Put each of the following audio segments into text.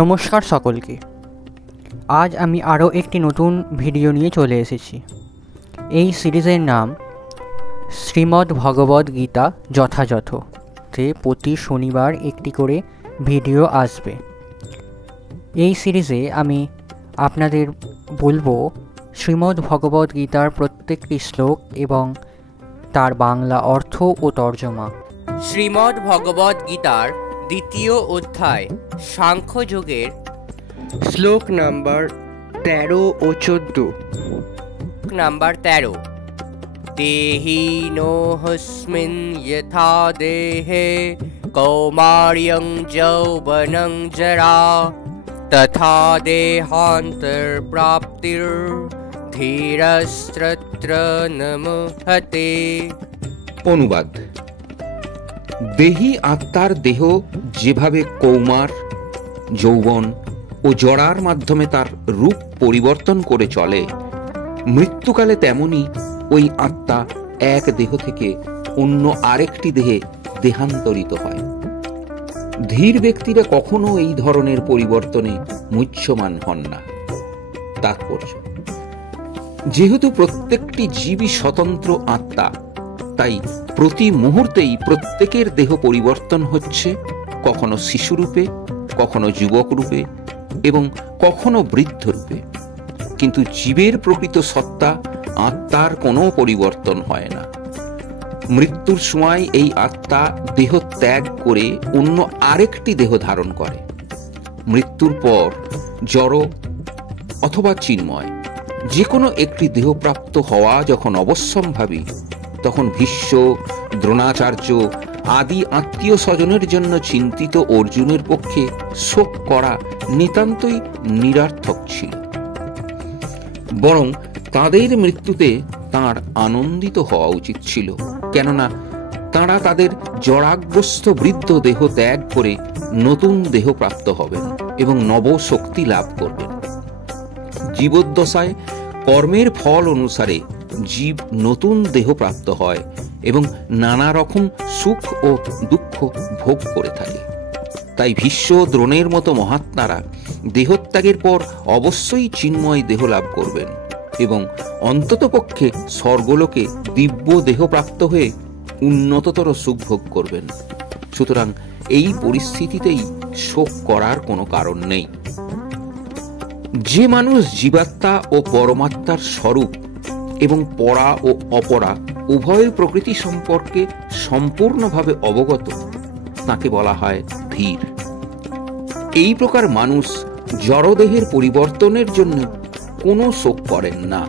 নমস্কার সকলকে। আজ আমি আরও একটি নতুন ভিডিও নিয়ে চলে এসেছি। এই সিরিজের নাম শ্রীমদ্ ভগবদ্ গীতা যথাযথ, তে প্রতি শনিবার একটি করে ভিডিও আসবে। এই সিরিজে আমি আপনাদের বলবো শ্রীমদ্ ভগবদ্ গীতার প্রত্যেকটি শ্লোক এবং তার বাংলা অর্থ ও তর্জমা। শ্রীমদ্ ভগবদ্ গীতার দ্বিতীয় অধ্যায় সাংখ্যযোগের শ্লোক নাম্বার 13 ও 14। নাম্বার 13। দেহিনোহস্মিন যথা দেহে কৌমার্যং যৌবনং জরা তথা দেহান্তর্প্রাপ্তির ধীরস্ত্রত্র নমহতে। অনুবাদ: দেহি আত্মার দেহ যেভাবে কৌমার, যৌবন ও জরার মাধ্যমে তার রূপ পরিবর্তন করে চলে, মৃত্যুকালে তেমনি ওই আত্মা এক দেহ থেকে অন্য আরেকটি দেহে দেহান্তরিত হয়। ধীর ব্যক্তিরা কখনো এই ধরনের পরিবর্তনে মুহ্যমান হন না। তাৎপর্য: যেহেতু প্রত্যেকটি জীবই স্বতন্ত্র আত্মা, তাই প্রতি মুহূর্তেই প্রত্যেকের দেহ পরিবর্তন হচ্ছে, কখনো শিশুরূপে, কখনো যুবক রূপে এবং কখনো বৃদ্ধ রূপে। কিন্তু জীবের প্রকৃত সত্তা আত্মার কোনো পরিবর্তন হয় না। মৃত্যুর সময় এই আত্মা দেহ ত্যাগ করে অন্য আরেকটি দেহ ধারণ করে। মৃত্যুর পর জড় অথবা চিন্ময় যে কোনো একটি দেহপ্রাপ্ত হওয়া যখন অবশ্যম্ভাবী, তখন ভীষ্ম, দ্রোণাচার্য আদি আত্মীয় স্বজনের জন্য চিন্তিত অর্জুনের পক্ষে শোক করা নিতান্তই নিরর্থক ছিল। বরং তাদের মৃত্যুতে তাঁর আনন্দিত হওয়া উচিত ছিল, কেননা তাঁরা তাদের জরাগ্রস্ত বৃদ্ধ দেহ ত্যাগ করে নতুন দেহ প্রাপ্ত হবেন এবং নব শক্তি লাভ করবেন। জীবদ্দশায় কর্মের ফল অনুসারে জীব নতুন দেহ প্রাপ্ত হয় এবং নানা রকম সুখ ও দুঃখ ভোগ করে থাকে। তাই ভীষ্ম, দ্রোণের মতো মহাত্মারা দেহত্যাগের পর অবশ্যই চিন্ময় দেহ লাভ করবেন এবং অন্ততপক্ষে স্বর্গলোকে দিব্য দেহ প্রাপ্ত হয়ে উন্নততর সুখ ভোগ করবেন। সুতরাং এই পরিস্থিতিতেই শোক করার কোনো কারণ নেই। যে মানুষ জীবাত্মা ও পরমাত্মার স্বরূপ এবং পরা ও অপরা উভয়ের প্রকৃতি সম্পর্কে সম্পূর্ণভাবে অবগত, তাকে বলা হয় ধীর। এই প্রকার মানুষ জড়দেহের পরিবর্তনের জন্য কোনো শোক করেন না।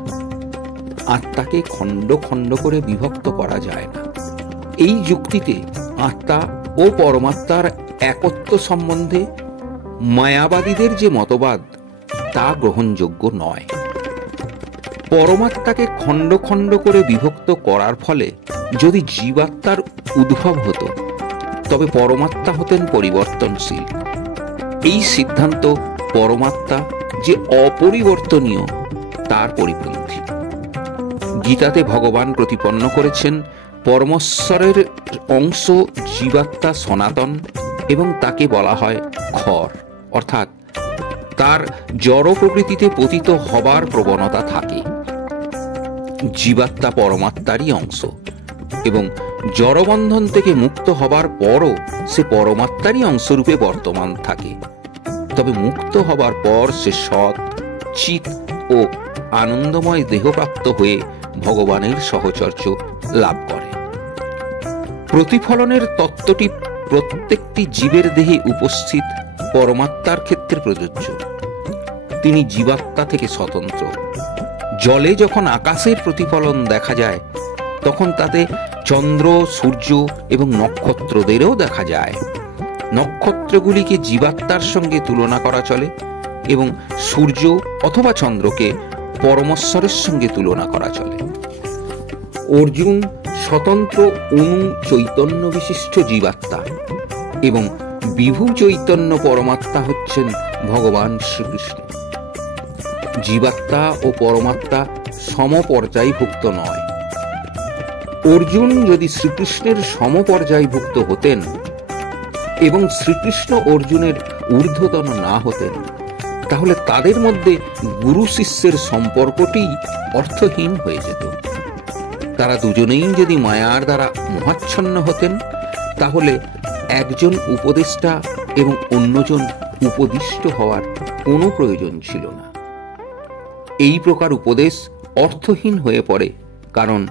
আত্মাকে খণ্ড খণ্ড করে বিভক্ত করা যায় না। এই যুক্তিতে আত্মা ও পরমাত্মার একত্ব সম্বন্ধে মায়াবাদীদের যে মতবাদ, তা গ্রহণযোগ্য নয়। পরমাত্মাকে খণ্ড খণ্ড করে বিভক্ত করার ফলে যদি জীবাত্মার উদ্ভব হতো, তবে পরমাত্মা হতেন পরিবর্তনশীল। এই সিদ্ধান্ত পরমাত্মা যে অপরিবর্তনীয় তার পরিপন্থী। গীতাতে ভগবান প্রতিপন্ন করেছেন পরমেশ্বরের অংশ জীবাত্মা সনাতন এবং তাকে বলা হয় ক্ষর, অর্থাৎ তার জড় প্রকৃতিতে পতিত হবার প্রবণতা থাকে। জীবাত্মা পরমাত্মারই অংশ এবং জড়বন্ধন থেকে মুক্ত হবার পরও সে পরমাত্মারই অংশরূপে বর্তমান থাকে। তবে মুক্ত হবার পর সে সৎ, চিৎ ও আনন্দময় দেহপ্রাপ্ত হয়ে ভগবানের সহচর্য লাভ করে। প্রতিফলনের তত্ত্বটি প্রত্যেকটি জীবের দেহে উপস্থিত পরমাত্মার ক্ষেত্রে প্রযোজ্য। তিনি জীবাত্মা থেকে স্বতন্ত্র। জলে যখন আকাশের প্রতিফলন দেখা যায়, তখন তাতে চন্দ্র, সূর্য এবং নক্ষত্রদেরও দেখা যায়। নক্ষত্রগুলিকে জীবাত্মার সঙ্গে তুলনা করা চলে এবং সূর্য অথবা চন্দ্রকে পরমেশ্বরের সঙ্গে তুলনা করা চলে। অর্জুন স্বতন্ত্র অনু চৈতন্য বিশিষ্ট জীবাত্মা এবং বিভু চৈতন্য পরমাত্মা হচ্ছেন ভগবান শ্রীকৃষ্ণ। জীবাত্মা ও পরমাত্মা সমপর্যায়ভুক্ত নয়। অর্জুন যদি শ্রীকৃষ্ণের সমপর্যায়ভুক্ত হতেন এবং শ্রীকৃষ্ণ অর্জুনের ঊর্ধ্বতন না হতেন, তাহলে তাদের মধ্যে গুরু শিষ্যের সম্পর্কটি অর্থহীন হয়ে যেত। তারা দুজনেই যদি মায়ার দ্বারা মোহাচ্ছন্ন হতেন, তাহলে একজন উপদেষ্টা এবং অন্যজন উপদিষ্ট হওয়ার কোনো প্রয়োজন ছিল না। এই প্রকার উপদেশ অর্থহীন হয়ে পড়ে, কারণ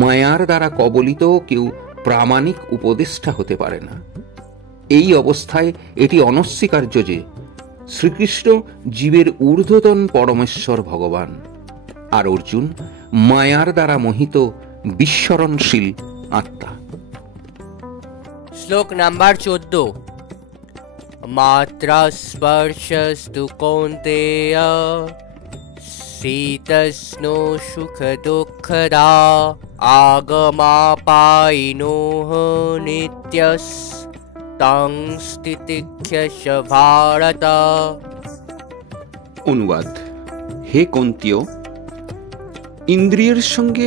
মায়ার দ্বারা কবলিত কেউ প্রামাণিক উপদেষ্টা হতে পারে না। এই অবস্থায় এটি অনস্বীকার্য যে শ্রীকৃষ্ণ জীবের ঊর্ধ্বতন পরমেশ্বর ভগবান, আর অর্জুন মায়ার দ্বারা মোহিত বিস্মরণশীল আত্মা। শ্লোক নাম্বার 14। মাত্রা স্পর্শস্তু কৌন্তেয় শীতস্নো সুখ দুঃখদা আগমাপায়িনোঃ নিত্যস তং স্থিতিখ্যস ভারত। অনুবাদ: হে কন্তীয়, ইন্দ্রিয়ের সঙ্গে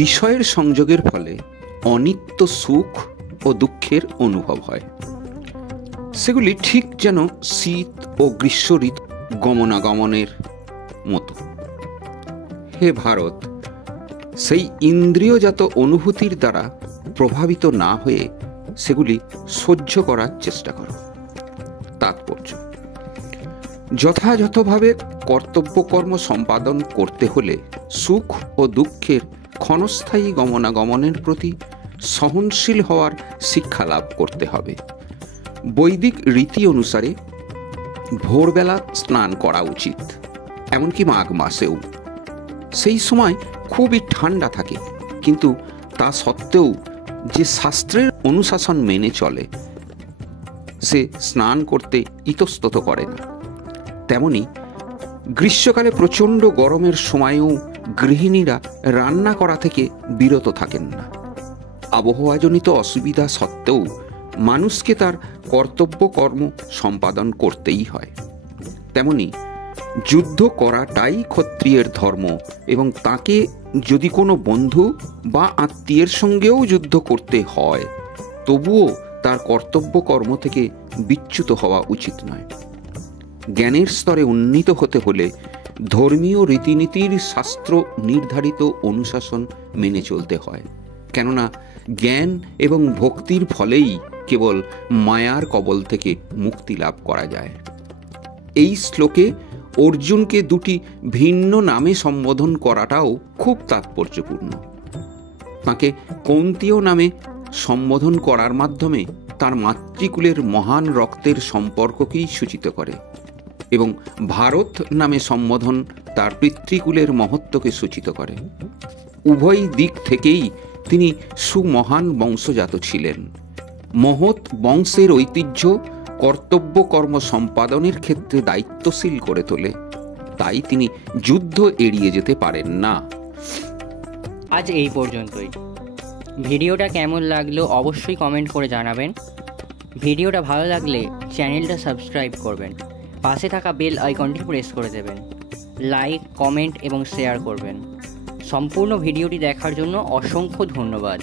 বিষয়ের সংযোগের ফলে অনিত্য সুখ ও দুঃখের অনুভব হয়। সেগুলি ঠিক যেন শীত ও গ্রীষ্ম ঋতু গমনাগমনের মতো। হে ভারত, সেই ইন্দ্রিয়জাত অনুভূতির দ্বারা প্রভাবিত না হয়ে সেগুলি সহ্য করার চেষ্টা করো। তাৎপর্য: যথাযথভাবে কর্তব্যকর্ম সম্পাদন করতে হলে সুখ ও দুঃখের ক্ষণস্থায়ী গমনাগমনের প্রতি সহনশীল হওয়ার শিক্ষা লাভ করতে হবে। বৈদিক রীতি অনুসারে ভোরবেলা স্নান করা উচিত, এমনকি মাঘ মাসেও। সেই সময় খুবই ঠান্ডা থাকে, কিন্তু তা সত্ত্বেও যে শাস্ত্রের অনুশাসন মেনে চলে সে স্নান করতে ইতস্তত করে না। তেমনি গ্রীষ্মকালে প্রচণ্ড গরমের সময়েও গৃহিণীরা রান্না করা থেকে বিরত থাকেন না। আবহাওয়াজনিত অসুবিধা সত্ত্বেও মানুষকে তার কর্তব্য কর্ম সম্পাদন করতেই হয়। তেমনি যুদ্ধ করাটাই ক্ষত্রিয়ের ধর্ম, এবং তাকে যদি কোনো বন্ধু বা আত্মীয়ের সঙ্গেও যুদ্ধ করতে হয়, তবুও তার কর্তব্য কর্ম থেকে বিচ্যুত হওয়া উচিত নয়। জ্ঞানের স্তরে উন্নীত হতে হলে ধর্মীয় রীতিনীতির শাস্ত্র নির্ধারিত অনুশাসন মেনে চলতে হয়, কেননা জ্ঞান এবং ভক্তির ফলেই কেবল মায়ার কবল থেকে মুক্তি লাভ করা যায়। এই শ্লোকে অর্জুনকে দুটি ভিন্ন নামে সম্বোধন করাটাও খুব তাৎপর্যপূর্ণ। তাকে কৌন্তীয় নামে সম্বোধন করার মাধ্যমে তার মাতৃকুলের মহান রক্তের সম্পর্ককেই সূচিত করে, এবং ভারত নামে সম্বোধন তার পিতৃকুলের মহত্বকে সূচিত করে। উভয় দিক থেকেই তিনি সুমহান বংশজাত ছিলেন। মহৎ বংশের ঐতিহ্য কর্তব্য কর্ম সম্পাদনের ক্ষেত্রে দায়িত্বশীল করে তোলে, তাই তিনি যুদ্ধ এড়িয়ে যেতে পারেন না। আজ এই পর্যন্তই। ভিডিওটা কেমন লাগলো অবশ্যই কমেন্ট করে জানাবেন। ভিডিওটা ভালো লাগলে চ্যানেলটা সাবস্ক্রাইব করবেন, পাশে থাকা বেল আইকনটি প্রেস করে দেবেন, লাইক, কমেন্ট এবং শেয়ার করবেন। সম্পূর্ণ ভিডিওটি দেখার জন্য অসংখ্য ধন্যবাদ।